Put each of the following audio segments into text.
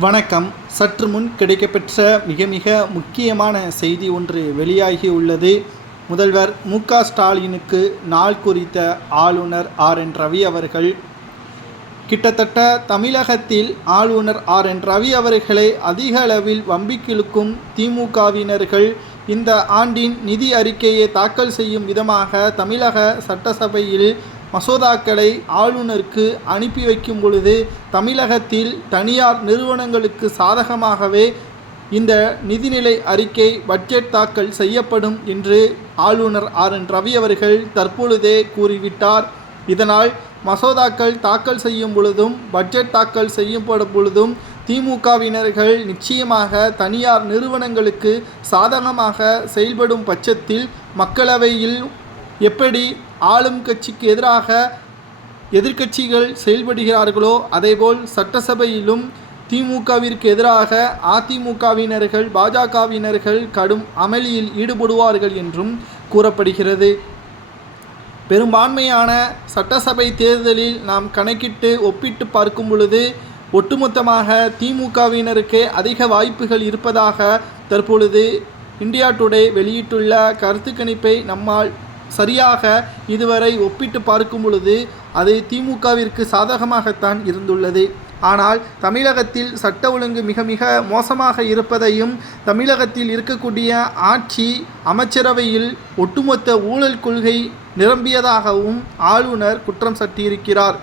வணக்கம். சற்று முன் கிடைக்கப்பெற்ற மிக மிக முக்கியமான செய்தி ஒன்று வெளியாகியுள்ளது முதல்வர் மு க ஸ்டாலினுக்கு நாள் குறித்த ஆளுநர் ஆர். என். ரவி அவர்கள். கிட்டத்தட்ட தமிழகத்தில் ஆளுநர் ஆர். என். ரவி அவர்களை அதிக அளவில் வம்பிக்கிழுக்கும் திமுகவினர்கள் இந்த ஆண்டின் நிதி அறிக்கையை தாக்கல் செய்யும் விதமாக தமிழக சட்டசபையில் மசோதாக்களை ஆளுநருக்கு அனுப்பி வைக்கும் பொழுது தமிழகத்தில் தனியார் நிறுவனங்களுக்கு சாதகமாகவே இந்த நிதிநிலை அறிக்கை பட்ஜெட் தாக்கல் செய்யப்படும் என்று ஆளுநர் ஆர். என். ரவி அவர்கள் தற்பொழுதே கூறிவிட்டார். இதனால் மசோதாக்கள் தாக்கல் செய்யும் பொழுதும் பட்ஜெட் தாக்கல் செய்யப்படும் பொழுதும் திமுகவினர்கள் நிச்சயமாக தனியார் நிறுவனங்களுக்கு சாதகமாக செயல்படும் பட்சத்தில் மக்களவையில் எப்படி ஆளும் கட்சிக்கு எதிராக எதிர்க்கட்சிகள் செயல்படுகிறார்களோ அதேபோல் சட்டசபையிலும் திமுகவிற்கு எதிராக அதிமுகவினர்கள் பாஜகவினர்கள் கடும் அமளியில் ஈடுபடுவார்கள் என்றும் கூறப்படுகிறது. பெரும்பான்மையான சட்டசபை தேர்தலில் நாம் கணக்கிட்டு ஒப்பிட்டு பார்க்கும் பொழுது ஒட்டுமொத்தமாக திமுகவினருக்கே அதிக வாய்ப்புகள் இருப்பதாக தற்பொழுது இந்தியா டுடே வெளியிட்டுள்ள கருத்து கணிப்பை நம்மால் சரியாக இதுவரை ஒப்பிட்டு பார்க்கும் பொழுது அது திமுகவிற்கு சாதகமாகத்தான் இருந்துள்ளது. ஆனால் தமிழகத்தில் சட்ட ஒழுங்கு மிக மிக மோசமாக இருப்பதையும் தமிழகத்தில் இருக்கக்கூடிய ஆட்சி அமைச்சரவையில் ஒட்டுமொத்த ஊழல் கொள்கை நிரம்பியதாகவும் ஆளுநர் குற்றம் சாட்டியிருக்கிறார்.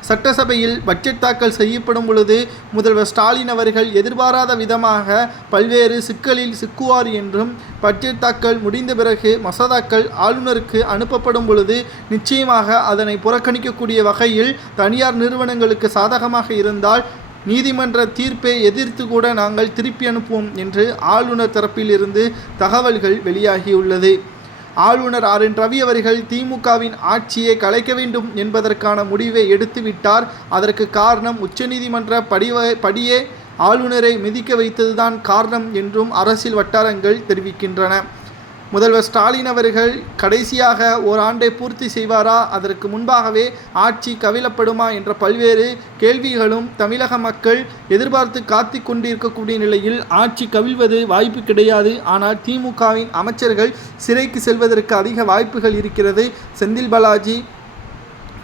சட்டசபையில் பட்ஜெட் தாக்கல் செய்யப்படும் பொழுது முதல்வர் ஸ்டாலின் அவர்கள் எதிர்பாராத விதமாக பல்வேறு சிக்கலில் சிக்குவார் என்றும் பட்ஜெட் தாக்கல் முடிந்த பிறகு மசோதாக்கள் ஆளுநருக்கு அனுப்பப்படும் பொழுது நிச்சயமாக அதனை புறக்கணிக்கக்கூடிய வகையில் தனியார் நிறுவனங்களுக்கு சாதகமாக இருந்தால் நீதிமன்ற தீர்ப்பை எதிர்த்து கூட நாங்கள் திருப்பி அனுப்புவோம் என்று ஆளுநர் தரப்பிலிருந்து தகவல்கள் வெளியாகியுள்ளது. ஆளுநர் ஆர் என் ரவி அவர்கள் திமுகவின் ஆட்சியை கலைக்க வேண்டும் என்பதற்கான முடிவை எடுத்துவிட்டார். அதற்கு காரணம் உச்சநீதிமன்ற படிவ படியே ஆளுநரை மிதிக்க வைத்ததுதான் காரணம் என்றும் அரசியல் வட்டாரங்கள் தெரிவிக்கின்றன. முதல்வர் ஸ்டாலின் அவர்கள் கடைசியாக ஓராண்டை பூர்த்தி செய்வாரா? அதற்கு முன்பாகவே ஆட்சி கவிழப்படுமா? என்ற பல்வேறு கேள்விகளும் தமிழக மக்கள் எதிர்பார்த்து காத்து கொண்டிருக்கக்கூடிய நிலையில் ஆட்சி கவிழ்வது வாய்ப்பு கிடையாது. ஆனால் திமுகவின் அமைச்சர்கள் சிறைக்கு செல்வதற்கு அதிக வாய்ப்புகள் இருக்கிறது. செந்தில் பாலாஜி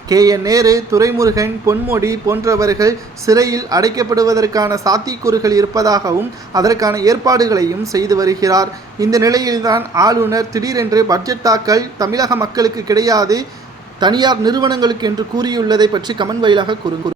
கே. என். நேரு துரைமுருகன் பொன்முடி போன்றவர்கள் சிறையில் அடைக்கப்படுவதற்கான சாத்தியக்கூறுகள் இருப்பதாகவும் அதற்கான ஏற்பாடுகளையும் செய்து வருகிறார். இந்த நிலையில்தான் ஆளுநர் திடீரென்று பட்ஜெட் தாக்கல் தமிழக மக்களுக்கு கிடையாது தனியார் நிறுவனங்களுக்கு என்று கூறியுள்ளதை பற்றி கமன் வாயிலாக கூறுங்கள்